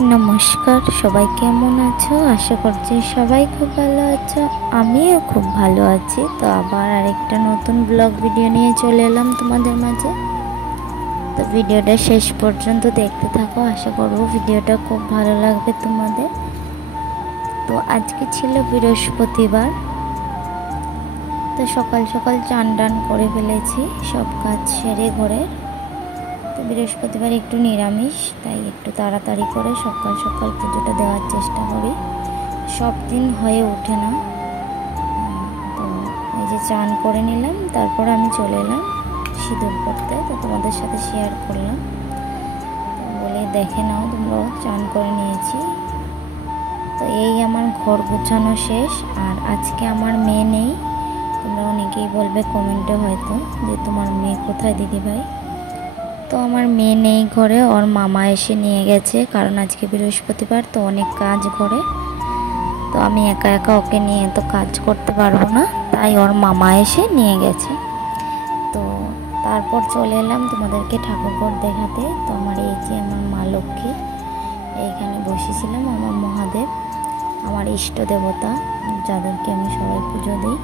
নমস্কার, সবাই কেমন আছো? আশা করছি সবাই খুব ভালো আছো। আমিও খুব ভালো আছি। তো আবার আরেকটা নতুন ব্লগ ভিডিও নিয়ে চলে এলাম তোমাদের মাঝে। তো ভিডিওটা শেষ পর্যন্ত দেখতে থাকো, আশা করব ভিডিওটা খুব ভালো লাগবে তোমাদের। তো আজকে ছিল বৃহস্পতিবার। তো সকাল সকাল চান টান করে ফেলেছি, সব কাজ সেরে ঘরে। তো বৃহস্পতিবার একটু নিরামিষ, তাই একটু তাড়াতাড়ি করে সকাল সকাল পুজোটা দেওয়ার চেষ্টা করি। সব দিন হয়ে ওঠে না। তো এই যে চান করে নিলাম, তারপর আমি চলে এলাম সিঁদুর করতে। তো তোমাদের সাথে শেয়ার করলাম, তো বলে দেখে নাও তোমরাও। চান করে নিয়েছি। তো এই আমার ঘর গোছানো শেষ। আর আজকে আমার মেয়ে নেই। তোমরা অনেকেই বলবে কমেন্টে হয়তো যে তোমার মেয়ে কোথায় দিদিভাই। তো আমার মেয়ে নেই ঘরে, ওর মামা এসে নিয়ে গেছে, কারণ আজকে বৃহস্পতিবার তো অনেক কাজ ঘরে। তো আমি একা একা ওকে নিয়ে তো কাজ করতে পারবো না, তাই ওর মামা এসে নিয়ে গেছে। তো তারপর চলে এলাম তোমাদেরকে ঠাকুরঘর দেখাতে। তো আমার এই যে আমার মা লক্ষ্মী, এইখানে বসেছিলাম। আমার মহাদেব, আমার ইষ্ট দেবতা, যাদেরকে আমি সবাই পুজো দিই।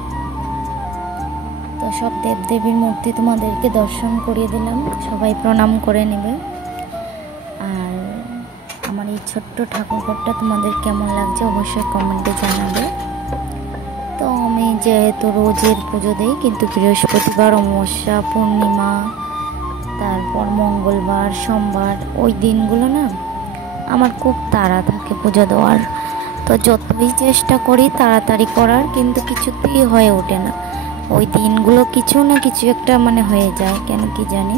তো সব দেবদেবীর মূর্তি তোমাদেরকে দর্শন করিয়ে দিলাম, সবাই প্রণাম করে নেবে। আর আমার এই ছোট্ট ঠাকুরঘরটা তোমাদের কেমন লাগছে অবশ্যই কমেন্টে জানাবে। তো আমি যেহেতু রোজের পুজো দিই, কিন্তু বৃহস্পতিবার, অমাবস্যা, পূর্ণিমা, তারপর মঙ্গলবার, সোমবার, ওই দিনগুলো না আমার খুব তাড়া থাকে পুজো দেওয়ার। তো যতই চেষ্টা করি তাড়াতাড়ি করার, কিন্তু কিছুতেই হয়ে ওঠে না। ওই দিনগুলো কিছু না কিছু একটা হয়ে যায়, কেন কি জানি।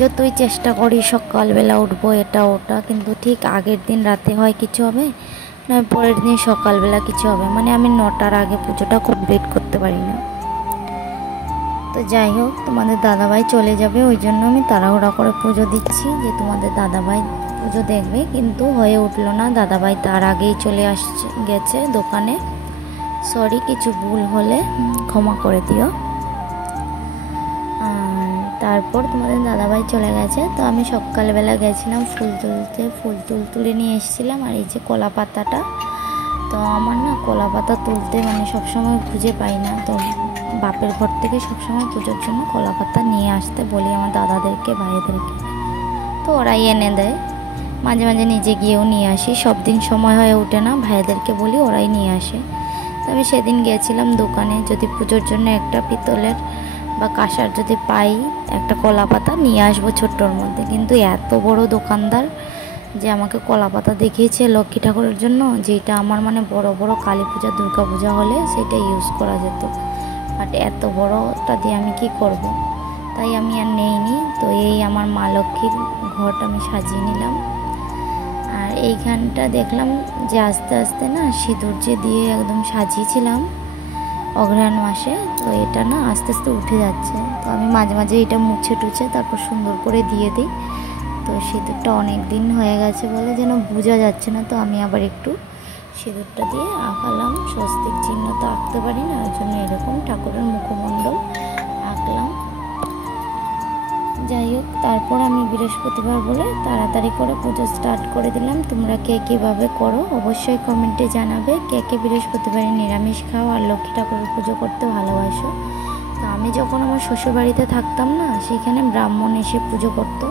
যতই চেষ্টা করি সকালবেলা উঠবো এটা ওটা, কিন্তু ঠিক আগের দিন রাতে হয় কিছু হবে, নয় পরের দিন সকালবেলা কিছু হবে। আমি 9টার আগে পুজোটা কমপ্লিট করতে পারি না। তো যাই হোক, তোমাদের দাদাভাই চলে যাবে, ওই জন্য আমি তাড়াহুড়া করে পুজো দিচ্ছি যে তোমাদের দাদাভাই পুজো দেখবে, কিন্তু হয়ে উঠলো না। দাদাভাই তার আগেই চলে গেছে দোকানে। সরি, কিছু ভুল হলে ক্ষমা করে দিও। আর তারপর তোমাদের দাদাভাই চলে গেছে। তো আমি সকালবেলা গেছিলাম ফুল তুলতে, ফুল তুলে নিয়ে এসেছিলাম। আর এই যে কলা পাতাটা, তো আমার না কলা পাতা তুলতে সবসময় খুঁজে পাই না। তো বাপের ঘর থেকে সবসময় পুজোর জন্য কলা পাতা নিয়ে আসতে বলি আমার দাদাদেরকে, ভাইদেরকে। তো ওরাই এনে দেয়। মাঝে মাঝে নিজে গিয়েও নিয়ে আসি, সব দিন সময় হয়ে ওঠে না, ভাইদেরকে বলি, ওরাই নিয়ে আসে। তো আমি সেদিন গিয়েছিলাম দোকানে, যদি পুজোর জন্য একটা পিতলের বা কাঁসার যদি পাই, একটা কলা পাতা নিয়ে আসবো ছোট্টর মধ্যে। কিন্তু এত বড় দোকানদার যে আমাকে কলা পাতা দেখিয়েছে লক্ষ্মী ঠাকুরের জন্য, যেটা আমার বড় বড় কালী পূজা, দুর্গা পূজা হলে সেটা ইউজ করা যেত। বাট এত বড়টা দিয়ে আমি কি করব, তাই আমি আর নেইনি। তো এই আমার মা লক্ষ্মীর ঘরটা আমি সাজিয়ে নিলাম। আর এইখানটা দেখলাম যে আস্তে আস্তে না সিঁদুর যে দিয়ে একদম সাজিয়েছিলাম অঘ্রাণ মাসে, তো এটা না আস্তে আস্তে উঠে যাচ্ছে। তো আমি মাঝে মাঝে এটা মুছে টুছে তারপর সুন্দর করে দিয়ে দিই। তো সিঁদুরটা অনেক দিন হয়ে গেছে বলে যেন বোঝা যাচ্ছে না। তো আমি আবার একটু সিঁদুরটা দিয়ে আঁকালাম, স্বস্তিক চিহ্ন তো আঁকতে পারি না, ওই জন্য এরকম ঠাকুরের মুখমণ্ডল আঁকলাম। যাই হোক, তারপর আমি বৃহস্পতিবার বলে তাড়াতাড়ি করে পুজো স্টার্ট করে দিলাম। তোমরা কে কীভাবে করো অবশ্যই কমেন্টে জানাবে। কে কে বৃহস্পতিবারে নিরামিষ খাও আর লক্ষ্মী ঠাকুরের পুজো করতে ভালোবাসো। তো আমি যখন আমার শ্বশুরবাড়িতে থাকতাম না, সেখানে ব্রাহ্মণ এসে পুজো করতো।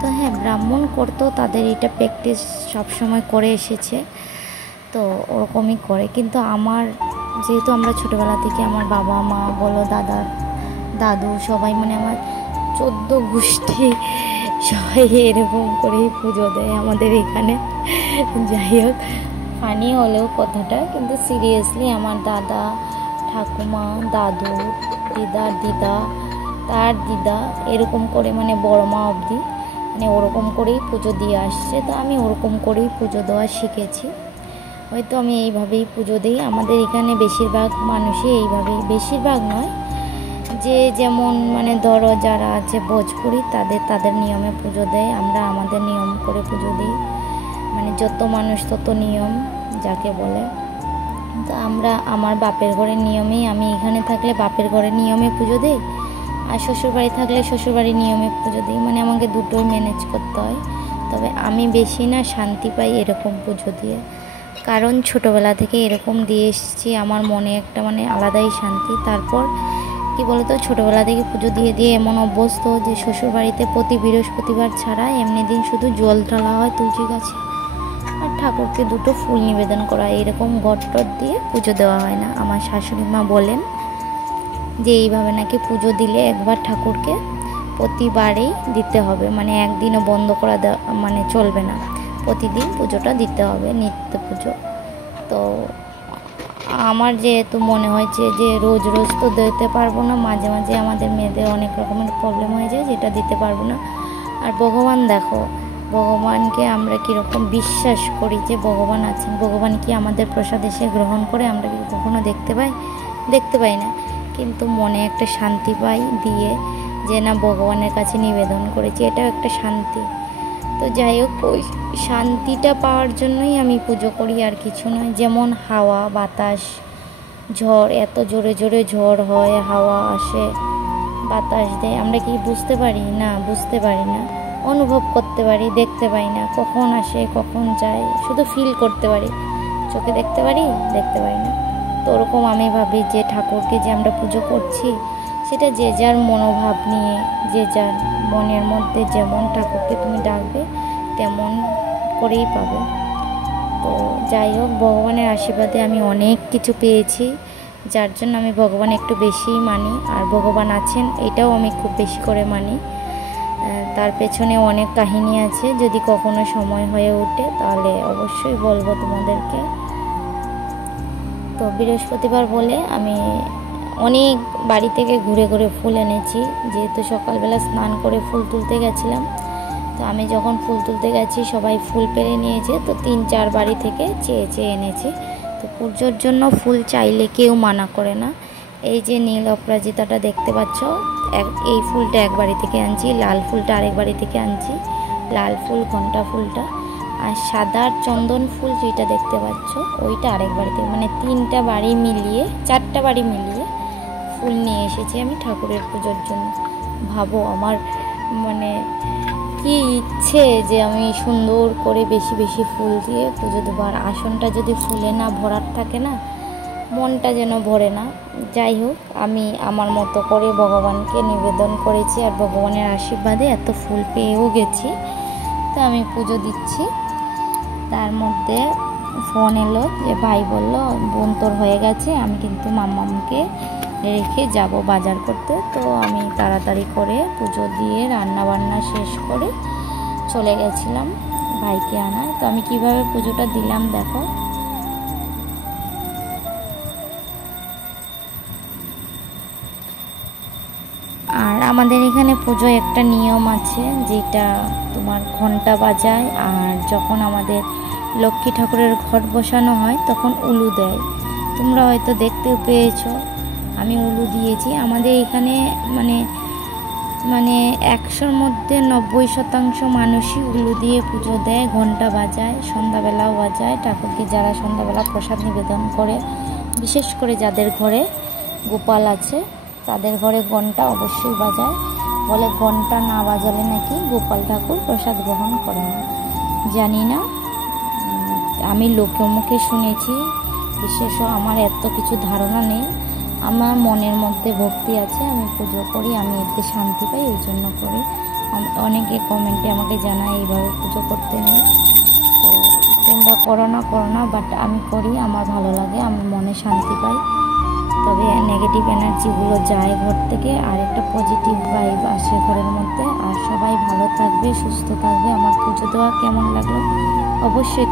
তো হ্যাঁ, ব্রাহ্মণ করতো, তাদের এটা প্র্যাকটিস সবসময় করে এসেছে, তো ওরকমই করে। কিন্তু আমার যেহেতু আমরা ছোটোবেলা থেকে আমার বাবা মা বলো, দাদু সবাই আমার 14 গোষ্ঠী সবাই এরকম করেই পুজো দেয় আমাদের এখানে। যাই হোক, ফানি হলেও কথাটা, কিন্তু সিরিয়াসলি আমার দাদা, ঠাকুমা, দাদু, দিদা, তার দিদা, এরকম করে বড় মা অবধি ওরকম করেই পুজো দিয়ে আসছে। তো আমি ওরকম করেই পুজো দেওয়া শিখেছি। হয়তো আমি এইভাবেই পুজো দিই। আমাদের এখানে বেশিরভাগ মানুষই এইভাবেই, বেশিরভাগ নয়, যে যেমন ধরো যারা আছে ভোজপুরি, তাদের নিয়মে পুজো দেয়। আমরা আমাদের নিয়ম করে পুজো দিই, যত মানুষ তত নিয়ম যাকে বলে। তো আমার বাপের ঘরের নিয়মেই, আমি এখানে থাকলে বাপের ঘরের নিয়মে পুজো দিই, আর শ্বশুরবাড়ি থাকলে শ্বশুরবাড়ির নিয়মে পুজো দিই। আমাকে দুটোই ম্যানেজ করতে হয়। তবে আমি বেশি না শান্তি পাই এরকম পুজো দিয়ে, কারণ ছোটোবেলা থেকে এরকম দিয়ে এসেছি, আমার মনে একটা মানে আলাদাই শান্তি। তারপর কি বলতো, ছোটোবেলা থেকে পুজো দিয়ে দিয়ে এমন অভ্যস্ত যে শ্বশুরবাড়িতে প্রতি বৃহস্পতিবার ছাড়া এমনি দিন শুধু জল ঢালা হয় তুলসী গাছে, আর ঠাকুরকে দুটো ফুল নিবেদন করা, এরকম ঘট টট দিয়ে পুজো দেওয়া হয় না। আমার শাশুড়ি মা বলেন যে এইভাবে নাকি পুজো দিলে একবার ঠাকুরকে প্রতিবারেই দিতে হবে, মানে একদিনও বন্ধ করা মানে চলবে না, প্রতিদিন পুজোটা দিতে হবে, নিত্য পুজো। তো আমার যেহেতু মনে হয়েছে যে রোজ রোজ তো দিতে পারবো না, মাঝে মাঝে আমাদের মেয়েদের অনেক রকমের প্রবলেম হয়ে যায় যেটা দিতে পারবো না। আর ভগবান দেখো, ভগবানকে আমরা কীরকম বিশ্বাস করি যে ভগবান আছেন, ভগবান কি আমাদের প্রসাদ এসে গ্রহণ করে আমরা কি কখনো দেখতে পাই? দেখতে পাই না, কিন্তু মনে একটা শান্তি পাই দিয়ে যে না ভগবানের কাছে নিবেদন করেছি, এটাও একটা শান্তি। তো যাই হোক, ওই শান্তিটা পাওয়ার জন্যই আমি পুজো করি, আর কিছু নয়। যেমন হাওয়া বাতাস, ঝড়, এত জোরে জোরে ঝড় হয়, হাওয়া আসে, বাতাস দেয়, আমরা কি বুঝতে পারি? না, বুঝতে পারি না। অনুভব করতে পারি, দেখতে পাই না, কখন আসে কখন যায়, শুধু ফিল করতে পারি। চোখে দেখতে পারি, দেখতে পারি না। তো ওরকম আমি ভাবি যে ঠাকুরকে যে আমরা পুজো করছি, সেটা যে যার মনোভাব নিয়ে, যে যার মনের মধ্যে যেমন ঠাকুরকে তুমি ডাকবে তেমন করেই পাবে। তো যাই হোক, ভগবানের আশীর্বাদে আমি অনেক কিছু পেয়েছি, যার জন্য আমি ভগবান একটু বেশিই মানি। আর ভগবান আছেন এটাও আমি খুব বেশি করে মানি। তার পেছনে অনেক কাহিনী আছে, যদি কখনো সময় হয়ে ওঠে তাহলে অবশ্যই বলবো তোমাদেরকে। তো বৃহস্পতিবার বলে আমি অনেক বাড়ি থেকে ঘুরে ঘুরে ফুল এনেছি, যেহেতু সকালবেলা স্নান করে ফুল তুলতে গেছিলাম। তো আমি যখন ফুল তুলতে গেছি সবাই ফুল পেরে নিয়েছে, তো 3-4 বাড়ি থেকে চেয়ে চেয়ে এনেছি। তো পুজোর জন্য ফুল চাইলে কেউ মানা করে না। এই যে নীল অপরাজিতাটা দেখতে পাচ্ছ, এই ফুলটা এক বাড়ি থেকে আনছি, লাল ফুলটা আরেক বাড়ি থেকে আনছি, লাল ফুল ঘণ্টা ফুলটা, আর সাদা চন্দন ফুল যেটা দেখতে পাচ্ছ ওইটা আরেক বাড়ি থেকে, মানে 3টা বাড়ি মিলিয়ে 4টা বাড়ি মিলিয়ে ফুল নিয়ে এসেছি আমি ঠাকুরের পুজোর জন্য। ভাবো আমার মানে কি ইচ্ছে যে আমি সুন্দর করে বেশি বেশি ফুল দিয়ে পুজো দেবো। আর আসনটা যদি ফুলে না ভরার থাকে না, মনটা যেন ভরে না। যাই হোক, আমি আমার মতো করে ভগবানকে নিবেদন করেছি, আর ভগবানের আশীর্বাদে এত ফুল পেয়েও গেছি। তো আমি পুজো দিচ্ছি, তার মধ্যে ফোন এলো যে ভাই বলল বোন তোর হয়ে গেছে, আমি কিন্তু মাম্মামকে রেখে যাব বাজার করতে। তো আমি তাড়াতাড়ি করে পুজো দিয়ে রান্না বান্না শেষ করে চলে গেছিলাম ভাইকে আনায়। তো আমি কিভাবে পুজোটা দিলাম দেখো। আর আমাদের এখানে পুজো একটা নিয়ম আছে, যেটা তোমার ঘন্টা বাজায়, আর যখন আমাদের লক্ষ্মী ঠাকুরের ঘট বসানো হয় তখন উলু দেয়। তোমরা হয়তো দেখতেও পেয়েছো, আমি উলু দিয়েছি। আমাদের এখানে মানে 100-র মধ্যে 90% মানুষই উলু দিয়ে পুজো দেয়, ঘন্টা বাজায়, সন্ধ্যাবেলাও বাজায়। ঠাকুরকে যারা সন্ধ্যাবেলা প্রসাদ নিবেদন করে, বিশেষ করে যাদের ঘরে গোপাল আছে তাদের ঘরে ঘন্টা অবশ্যই বাজায়। বলে ঘন্টা না বাজালে নাকি গোপাল ঠাকুর প্রসাদ গ্রহণ করে না। জানি না, আমি লোকের মুখে শুনেছি, বিশেষ আমার এত কিছু ধারণা নেই। আমার মনের মধ্যে ভক্তি আছে, আমি পুজো করি, আমি এতে শান্তি পাই, এই জন্য করি। অনেকে কমেন্টে আমাকে জানায় এইভাবে পুজো করতে নেই। তো তোমরা করো না, বাট আমি করি, আমার ভালো লাগে, আমি মনে শান্তি পাই। তবে নেগেটিভ এনার্জিগুলো যায় ঘর থেকে, আর একটা পজিটিভ ভাইব আসে ঘরের মধ্যে। আর সবাই ভালো থাকবে, সুস্থ থাকবে। আমার পুজো দেওয়া কেমন লাগলো অবশ্যই